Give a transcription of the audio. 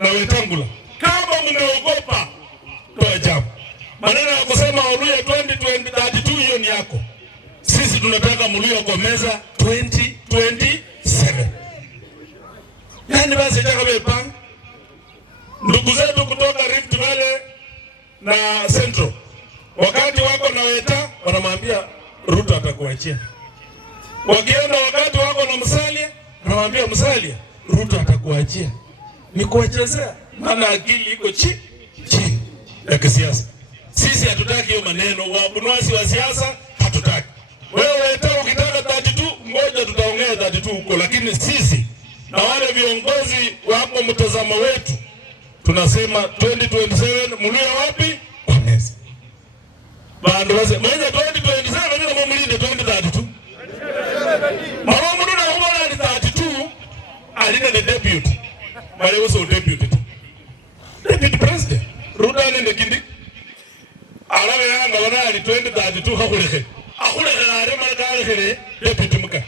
na Wetangula. Kama mnaogopa toa jambo. Maneno ya kusema Oluya 2032 hiyo ni yako. Sisi tunataka Muluya kwa meza 2027. Yani basi chaka bepanga. Ndugu zetu kutoka Rift Valley na Central, wakati wako na Weta wanamwambia Ruto atakuachia. Wakienda wakati wako na Musalia wanamwambia Musalia Ruto atakuachia. Ni kuwachezea, maana akili iko chini ya kisiasa. Sisi hatutaki hiyo maneno, wabunwasi wa siasa hatutaki. Wewe Weta ukitaka 32 ngoja tutaongea 32 huko, lakini sisi na wale viongozi wako mtazamo wetu tunasema 2027 Muluya wapi? Kwa meza. Bandu wase mwenye 2027 ndio mumulinde 2032. Mama mundu na kubona ni 32 alina the deputy. Wale uso deputy. Deputy president. Ruda nende kindi. Alawe yanga wana ali 2032 hakuleke. Akuleke are maraka ale deputy muka.